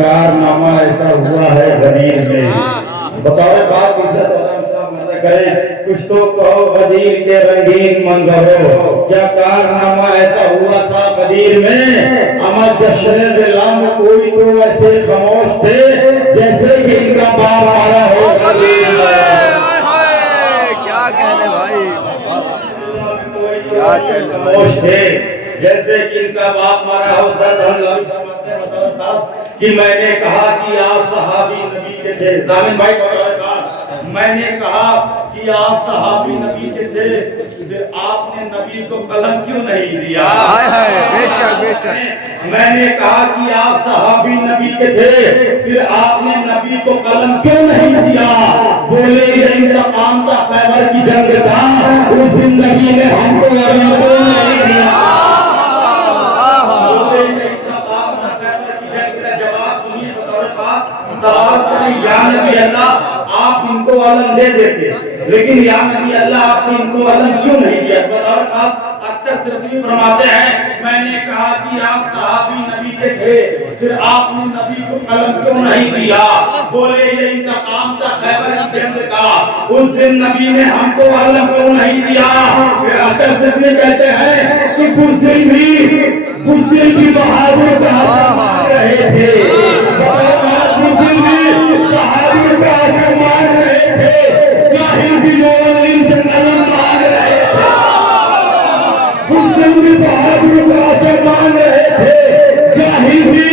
कारनामा ऐसा हुआ है गदीर में। बताओ बात करें, कुछ तो कहो गदीर के रंगीन मंजरों, क्या कारनामा ऐसा हुआ था गदीर में। अमर जश्न बिलाम में कोई तो ऐसे खामोश थे जैसे कि इनका बाप मारा हो गदीर में। क्या कहने भाई, क्या खामोश थे जैसे कि इनका बाप मारा हो। कि मैंने कहा कि आप सहाबी नबी के थे, जामिन भाई मैंने कहा कि आप सहाबी नबी के थे, फिर आपने नबी को कलम क्यों नहीं दिया। बेशक बेशक। मैंने कहा कि आप सहाबी नबी के थे, फिर आपने नबी को कलम क्यों नहीं दिया। बोले ये इंतकाम का खैबर की जंग था, उस जिंदगी में हमको कलम क्यों नहीं दिया। सवाल करें या नबी अल्लाह आप इनको अलम दे देते, लेकिन या नबी अल्लाह आपने इनको अलम क्यों नहीं दिया। अक्सर सिर्फ फरमाते हैं मैंने कहा कि आप सहाबी नबी के थे, फिर आपने नबी को कलम क्यों नहीं दिया। बोले ये इंतकाम था खैबर की जंग का, उस दिन नबी ने हमको अलम क्यों नहीं दिया। फिर अक्सर सिर्फ कहते हैं कि कुछ दिन भी बहादुर का रहे थे, सहाबी का आजम मान रहे थे, जाहिल भी मोमिन से कलम मांग रहे थे। कुछ भी बहादुर का आजम मान रहे थे, जाहिल भी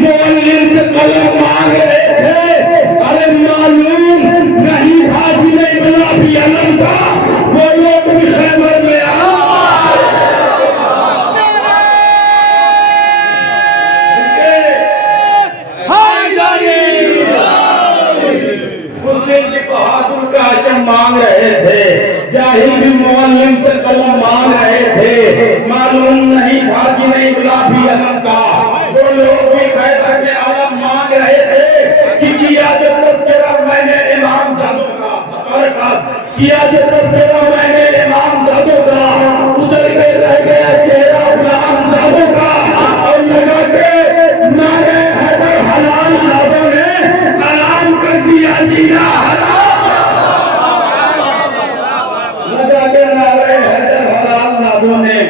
मोमिन से कलम मांग रहे थे। अरे मालूम नहीं था जिन्हें बना भी अलम का, वो लोग भी खैबर में मांग रहे थे, जाहिल भी मुअल्लिम से कलम मांग रहे थे। मालूम नहीं था कि नहीं गुलाबी अलम का, वो लोग भी खैबर में अलम मांग रहे थे। कि किया जो तस्करा मैंने इमाम जादों का, किया जो तस्करा मैंने इमाम जादों का, उधर के रह गया चेहरा गुलाम जादों का, और लगा के नारे हैदर हलाल जादों ने हराम कर दिया जीना हराम। ने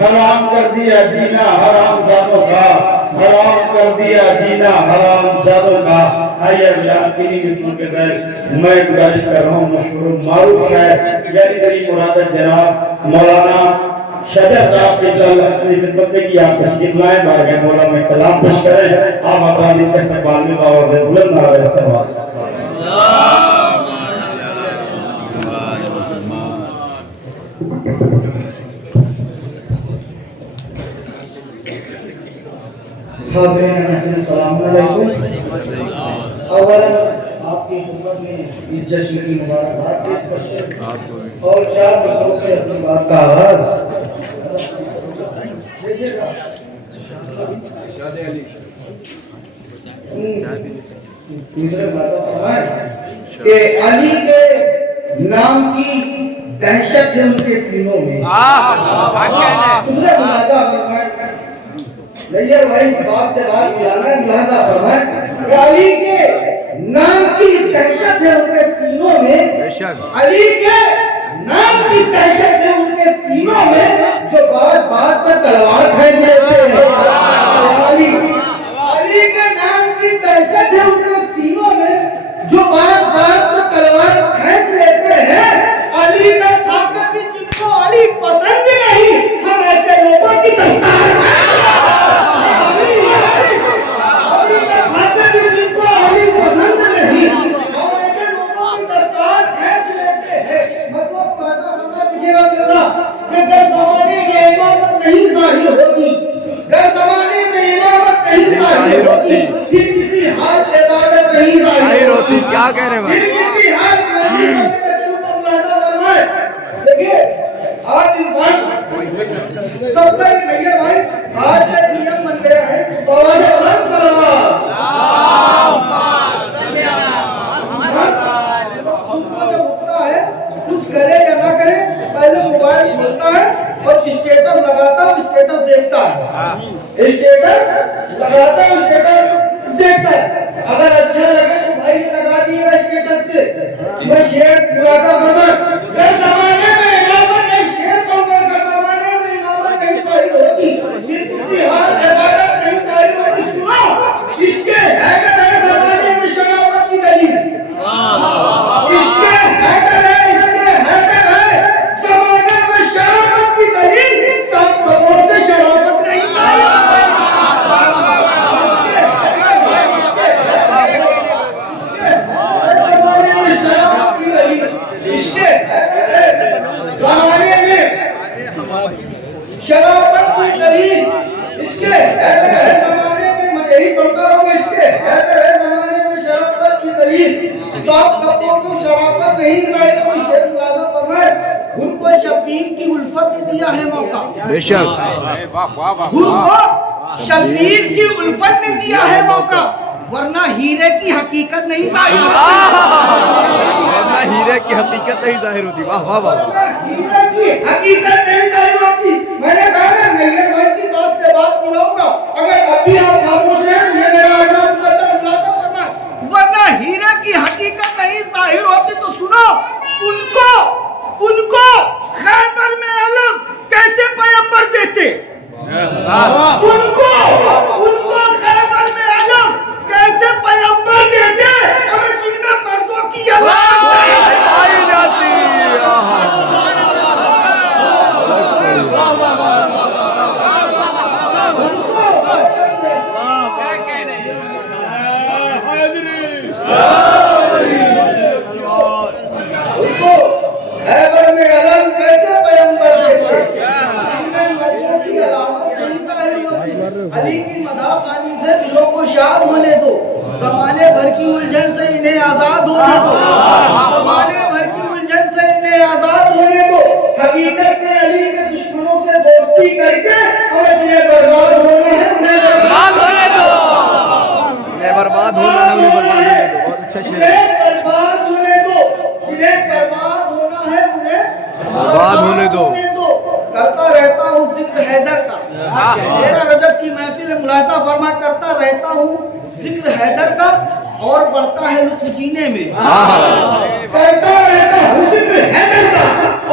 हराम कर दिया जीना हराम जादों का, हराम कर दिया जीना हराम जादों का। आइए के तहत मैं गुजारिश कर रहा हूँ मशहूर मारूफ है यानी मेरी मुराद जनाब मौलाना शजा साहब की खिदमत की आप तशरीफ लाए बारगाह मौला में कलाम पेश करें। आप अपराधी के इस्तकबाल में बावजूद बुलंद नारे सवाल अव्वलन आपकी हुकूमत में इस जश्न की मुबारकबाद पेश करते हैं और चार मिसरों से अपनी बात का आगाज। तीसरे कि अली के नाम की दहशत है उनके सीनों में। दूसरे मुलाजा भैया भाई बात से बात मिलाना मुलाजा फरमाए। अली के नाम की दहशत है उनके सीनों में, अली के नाम की दहशत है उनके सीनों में, जो बात बात पर तलवार खींच लेते हैं। अली के नाम की दहशत है उनके सीनों में, जो बात बात पर तलवार खींच लेते हैं। अली का खाकर भी जिनको अली पसंद नहीं, हम ऐसे लोगों की दस्तार किसी हाल इबादत नहीं जाहिर होती। क्या कह रहे भाई, किसी हाल देखिए आज इंसान सबका भैया भाई आज का नियम बन गया है उठता है कुछ करे या ना करे पहले मोबाइल खोलता है और स्टेटस लगाता है, स्टेटस देखता है, स्टेटस लगाता है, स्टेटस देखता है। साफ कपड़ों की शराफत नहीं जाहिर होगी। शेर मुलाजा फरमाए, उनको शब्बीर की उल्फत ने दिया है मौका। बेशक उनको शब्बीर की उल्फत ने दिया है मौका, वरना हीरे की हकीकत नहीं जाहिर वरना हीरे की हकीकत नहीं जाहिर होती। वाह वाह वाह। हीरे की हकीकत नहीं जाहिर होती। मैंने कहा ना नैयर भाई की बात से बात मिलाऊंगा, अगर अभी आप खामोश रहे तो ये मेरा अगला मुकद्दर मुलाजा फरमाए, वरना हीरे की हकीकत नहीं जाहिर होती। तो सुनो, उनको खैबर में आलम कैसे पैगंबर देते, उनको खैबर में आलम कैसे पैगंबर देते, अगर जिनमें मर्दों की औलाद आई जाती। उनको खैबर में आलम कैसे पैगंबर देते, जिनमें मर्दों की अलामत नहीं जाहिर होती। अली की मदाखानी से दिलों को शाद होने दो, जमाने भर की उलझन से इन्हें आजाद होने दो, जमाने भर की उलझन से इन्हें आजाद होने दो। हकीकत में अली के दुश्मनों से दोस्ती करके और जिन्हें बर्बाद होना है उन्हें बर्बाद होने दो, उन्हें बर्बाद होना है, उन्हें बर्बाद होने दो। बहुत अच्छा शेर है। जिन्हें बर्बाद होने दो, जिन्हें बर्बाद होना है उन्हें बर्बाद होने दो। करता रहता हूँ जिक्र हैदर का, मेरा रजब की महफिल में मुलाजा फरमा करता रहता हूँ जिक्र हैदर का, और बढ़ता है लुत्फ जीने में। करता रहता हूँ जिक्र हैदर का,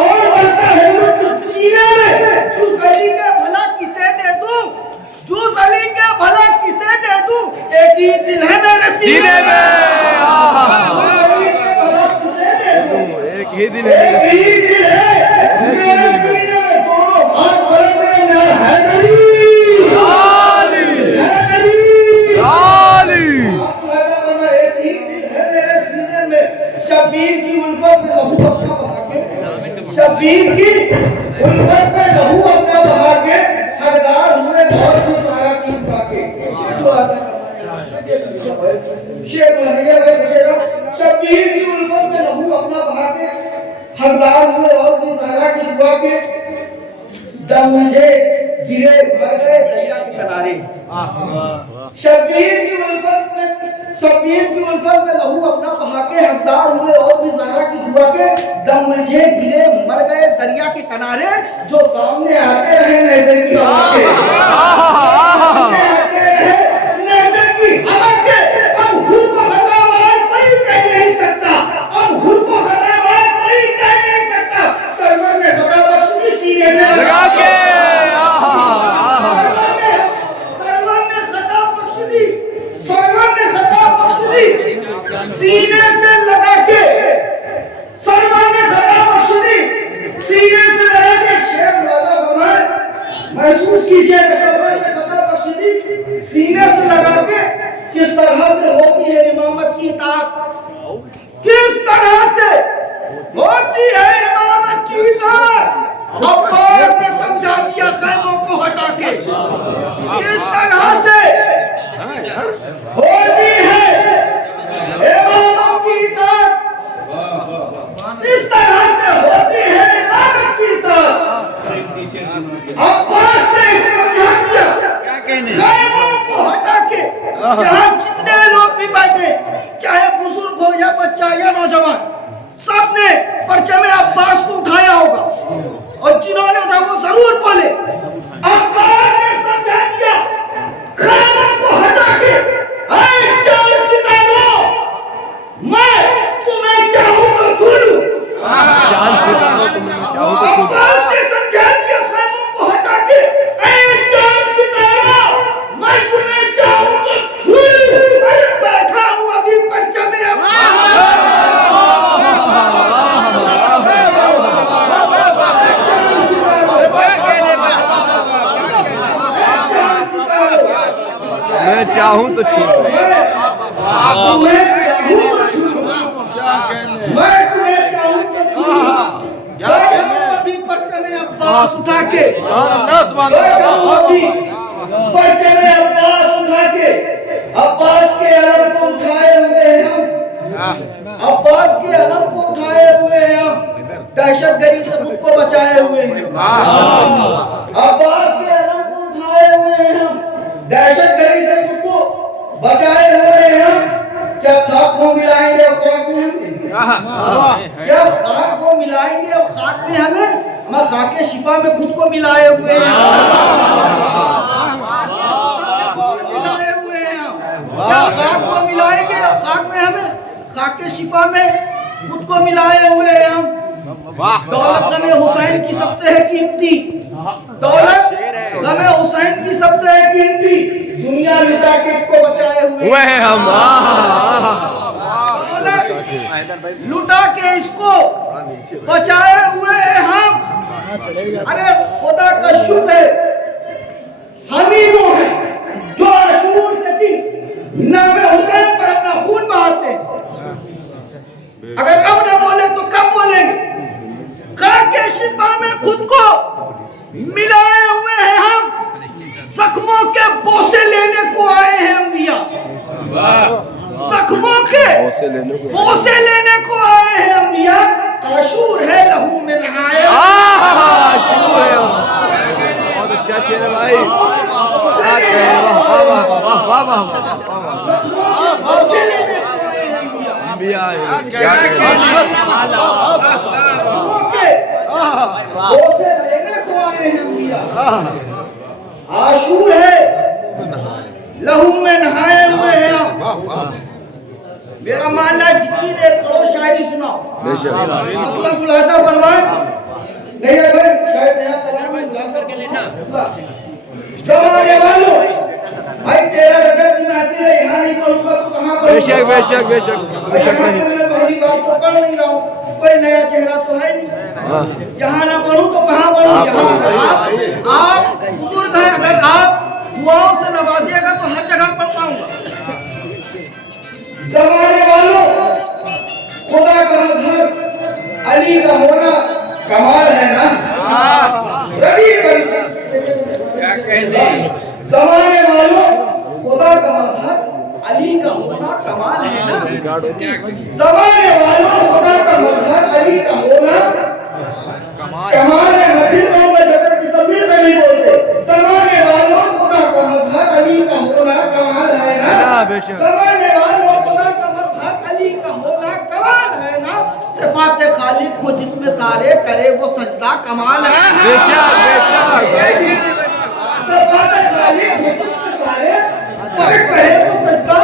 और बढ़ता है लुत्फ जीने में। जूस अली के भला किसे दे दूं, जूस अली के भला किसे दे दूं, एक ही दिल है मेरे सीने में। अली के भला किसे दे दूं, एक ही दिन है, एक ही दिल है मेरे सीने में। दोनों हाथ बड़े बड़े मेरा हैदरी, हैदरी। आप मुलाजा फरमा, एक ही दिल है मेरे सीने में। शब्बीर की उल्फत में लहू अपना बहा के, शब्बीर की उल्फत में लहू अपना बहा के, हकदार हुए और भी सारा की उठा के। शेर मुलाजा भाई, शब्बीर की उल्फत में लहू अपना बहा के, हकदार हुए और भी सारा की दुआ के, दम मुझे गिरे मर गए दरिया के किनारे। शब्बीर की उल्फत में लहू अपना बहा के, हकदार हुए और भी ज़हरा की दुआ के, दम मुझे गिरे मर गए दरिया के किनारे। जो सामने आते रहे नजर की हवा के, सामने आते रहे नजर की हवा के, अब हुर को हटावार कोई कह नहीं सकता, अब हुर को हटावार कोई कह नहीं सकता। सरवर में खता बख्शी सीने में लगा के, सीने से लगा के, सरवर में खता बख्शी सीने से लगा के। शेर मुलाजा फरमाए, महसूस कीजिए सरवर में खता बख्शी सीने से लगा के किस तरह से होती है इमामत की इताअत, किस तरह से होती है इमामत की इताअत। अब्बास ने समझा दिया खैमों को हटा के, किस तरह से होती है इमामत की इताअत, किस तरह से होती है इमामत की इताअत। अब्बास ने समझा दिया खैमों को हटा के, यहाँ जितने लोग भी बैठे, चाहे बुजुर्ग हो या बच्चा या नौजवान, सबने परचम अब्बास को उठाया होगा, और जिन्होंने उठाया वो जरूर बोले अब्बास ने समझा दिया खैमों को हटा के, ऐ चांद सितारों, मैं तुम्हें चाहूं तो छू लूं। चांद सितारों को मैं चाहूं तो छू लूं। अब्बास ने समझा दिया खैमों को हटा के, ऐ चांद सितारों, मैं तुम्हें चाहूं तो छू लूं। अरे बैठा हूं अभी परचम मैं चाहूं तो छू लूं। मैं तुम्हें चाहूं तो छू लूं। अभी परचम अब्बास उठा के, परचम अब्बास उठा के, अब्बास के अलम को उठाए हुए हम, अब्बास के अलम को उठाए हुए हैं हम, दहशतगर्दी से खुद को बचाए हुए हैं। अब्बास के अलम को उठाए हुए हैं हम, दहशतगर्दी से खुद को बचाए हुए हैं हम। क्या खाक को मिलाएंगे और खाक में हमें? क्या खाक को मिलाएंगे और खाक में हमें? मैं खाके शिफा में खुद को मिलाए हुए हैं। क्या खाक को मिलाएंगे और खाक में हमें? खाके शिफा में खुद को मिलाए हुए हैं हम। दौलत गमे हुसैन की सबसे है कीमती, दौलत गमे हुसैन की सबसे है कीमती, दुनिया लुटा के इसको बचाए हुए हैं हम। लुटा के इसको बचाए हुए हैं हम। अरे खुदा का शुक्र है, हम ही वो हैं जो आशूर के दिन नाम हुसैन पर अपना खून बहाते हैं। अगर अब ना बोले तो कब बोलेंगे? खाके शिफा में खुद को मिलाए हुए हैं हम। जख्मों के बोसे लेने को आए हैं अंबिया, जख्मों के बोसे लेने को आए हैं अंबिया। आशूर है लहू में नहाया। आशूर है, बहुत अच्छा शेर है भाई। बोसे लेने को आए हैं अंबिया, बोसे लेने को आए हैं अंबिया। आशूर है लहू में नहाए हुए हैं हम। मेरा मानना है जितनी देर पढ़ो शायरी सुनाओ, अगला मुलाजा फरमाए। नहीं अगर शायद यहाँ तलाश में इंतजार करके लेना। जमाने वालों, भाई तेरा रजब की महफिल है, यहाँ नहीं पढ़ूंगा तो कहाँ पढ़ूंगा? बेशक बेशक बेशक बेशक मैं पहली बार तो पढ़ नहीं रहा हूँ, कोई नया चेहरा तो है नहीं। यहाँ ना पढ़ूं तो कहाँ पढ़ूं? आप बुजुर्ग हैं, अगर आप दुआओं से नवाजिएगा तो हर जगह पढ़ पाऊंगा। जमाने वालों, खुदा का मजहर अली का होना कमाल है ना? जमाने वालों, खुदा का मजहर अली का होना कमाल है ना? जमाने वालों, खुदा का मजहर अली का होना कमाल है। नबी कहूंगा जब तक कि जमीर का नहीं बोलते। जमाने वालों, खुदा का मजहर अली का होना कमाल है ना? जमाने वालों, खुदा का मजहर अली का होना कमाल है ना? सिफात खालिक हो जिसमें सारे करे वो सजदा कमाल है। सिफात खालिक हो जिसमें सारे करे वो सजदा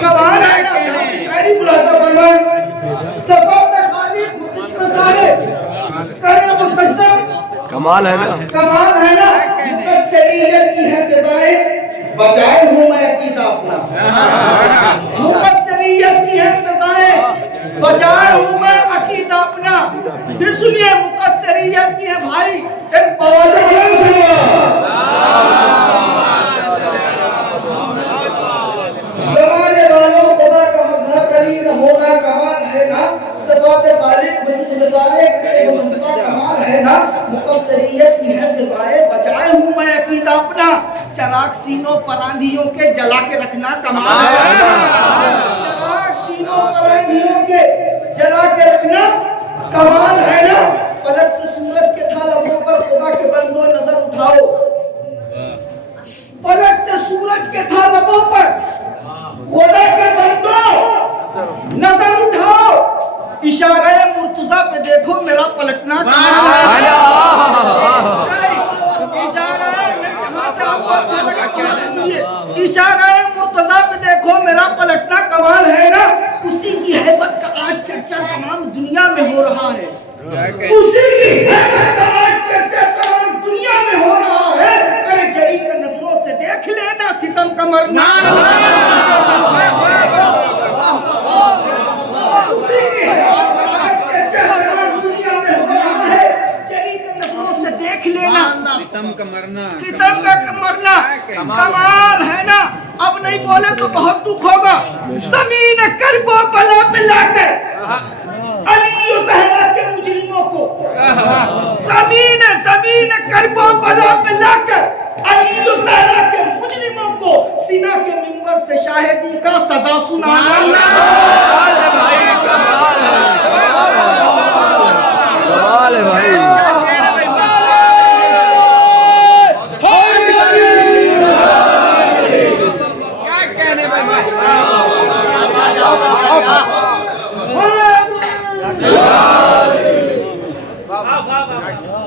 कमाल है ना? शायरी मुलाजा फरमाए। सिफात खालिक हो जिसमें सारे करे वो सजदा कमाल है ना? कमाल है ना? मुकस्सरियत की है फिजाएं, बचाए हूँ मैं अकीदा अपना। मुकस्सरियत की है फिजाएं, बचाए हूँ मैं अकीदा अपना। फिर सुनिए, मुकस्सरियत की है भाई एक बवाल जमाने वालों, खुदा का मजहर अली का होना कमाल है ना? सिफात खालिक हो जिसमें सारे करे वो सजदा कमाल है ना? मुकस्सरियत की है फिजाएं, बचाए हूँ मैं अकीदा अपना। चराग सीनों पर आंधियों के जला के रखना कमाल है। चराग सीनों पर आंधियों के जला के रखना कमाल है ना? पलटते सूरज के था लबों पर खुदा के बंदों नजर उठाओ। पलटते सूरज के था लबों पर खुदा के बंदों नजर उठाओ। इशारा मुर्तजा पे देखो मेरा पलटना कमाल है। इशारा मुर्तजा पे देखो मेरा पलटना कमाल है ना? उसी की हैबत का आज चर्चा तमाम दुनिया में हो रहा है। उसी की हैबत का आज चर्चा तमाम दुनिया में हो रहा है। अरे जरी का नजरों से देख लेना सितम का मरना। उसी की हैबत का आज चर्चा तमाम दुनिया में हो रहा है। जरी का नजरों से देख लेना सितम का मरना कमाल है ना? अब नहीं बोले तो बहुत दुख होगा। जमीन करबो बला पे लाकर अली ज़हरा के मुजरिमों को, जमीन करबो बला पे लाकर अली ज़हरा के मुजरिमों को सीना के मिंबर से शाहिदी का सजा सुनाना। कमाल है भाई।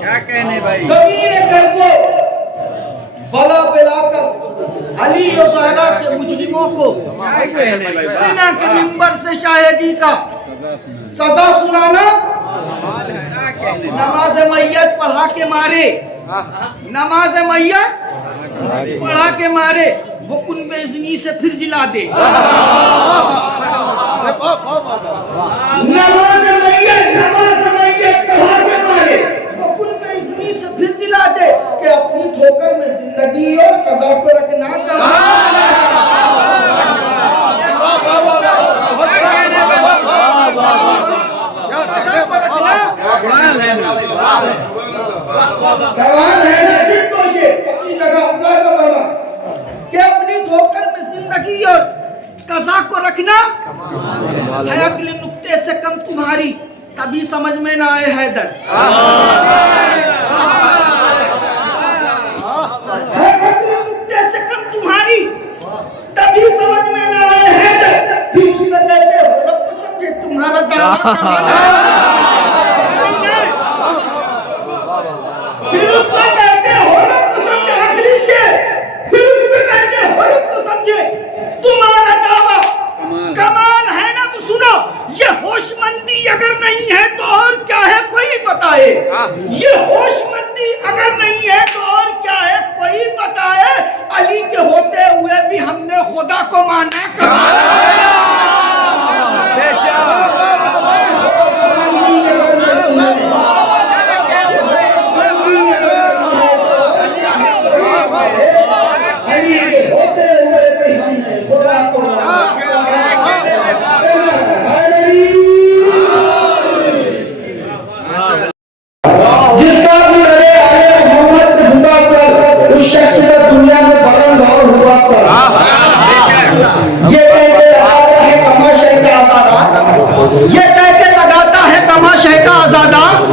क्या कहने भाई। ज़मीन कर्बो बला पिलाकर अली और ज़हरा के मुजरिमों को सीना के मिंबर से शाहिदी का सजा सुनाना। नमाज मैयत पढ़ा के मारे, नमाज मैयत पढ़ा के मारे, वो कुन बेइज़्नी से फिर जिला दे। नमाज मैयत पढ़ा के मारे, वो कुन बेइज़्नी से फिर जिला दे कि अपनी ठोकर में जिंदगी और कज़ा को रखना कमाल है ना। फिर तो से अपनी जगह अपना बना कि अपनी ठोकर में जिंदगी और कज़ा को रखना है अगले नुक्ते से कम तुम्हारी कभी समझ में ना आए हैदर। है अगले नुक्ते से कम तुम्हारी कभी समझ में ना आए हैदर। फिर उसमें कहते हो रब को समझे तुम्हारा दावा कमाल है। फिर उसमें कहते हो रब को समझे आखिरी से, फिर उसमें कहते हो रब को समझे तुम्हारा दावा कमाल है ना। तो सुनो, ये होशमंदी अगर नहीं है तो और क्या है कोई बताए। ये होशमंदी अगर नहीं है तो और क्या है कोई बताए। अली के होते हुए भी हमने खुदा को माना। कमाल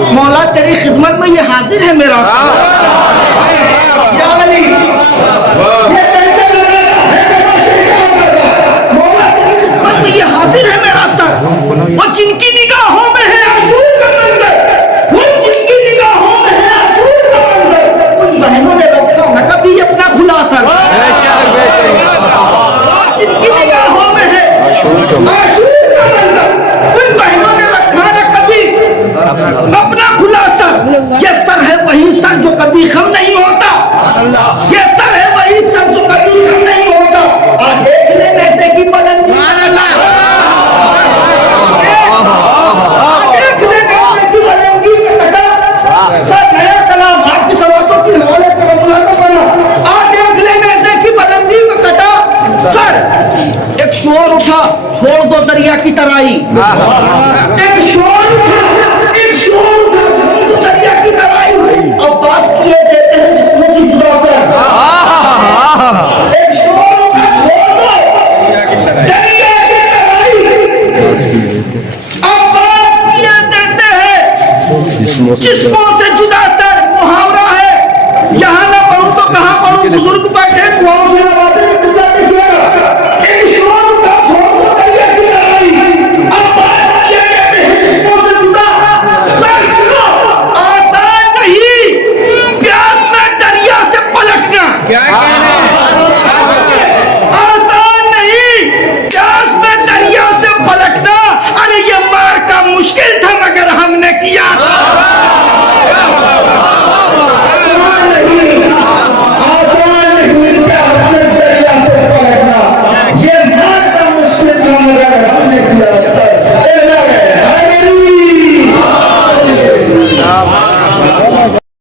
मौला तेरी खिदमत में ये हाजिर है मेरा सर। या अली, ये कहते लगाता है मौला तेरी खिदमत में ये हाजिर है मेरा सर। वो जिनकी निगाहों में है आशूर का मंजर, वो जिनकी निगाहों में है आशूर का मंजर, उन बहनों ने रखा ना कभी अपना खुला सर। वो जिनकी निगाहों में है आशूर का मंजर, उन बहनों ने रखा ना कभी अपना खुला सर। ये सर है वही सर जो कभी खम नहीं होता। ये सर है वही सर जो कभी खम नहीं होता। आ देख ले ऐसे की बुलंदी, देख ले ऐसे की बुलंदी में कटा सर। नया कलाम आपकी समातों की हवाले कर मुलाका बना। आ देख ले ऐसे की बुलंदी में कटा सर। एक शोर उठा, छोड़ दो दरिया की तराई। एक शोर उठा, दरिया की तराई और पास किए देते हैं जिसमें से जुदा सर। एक शोर का छोड़ दो दरिया की तराई और पास किए देते हैं जिसमें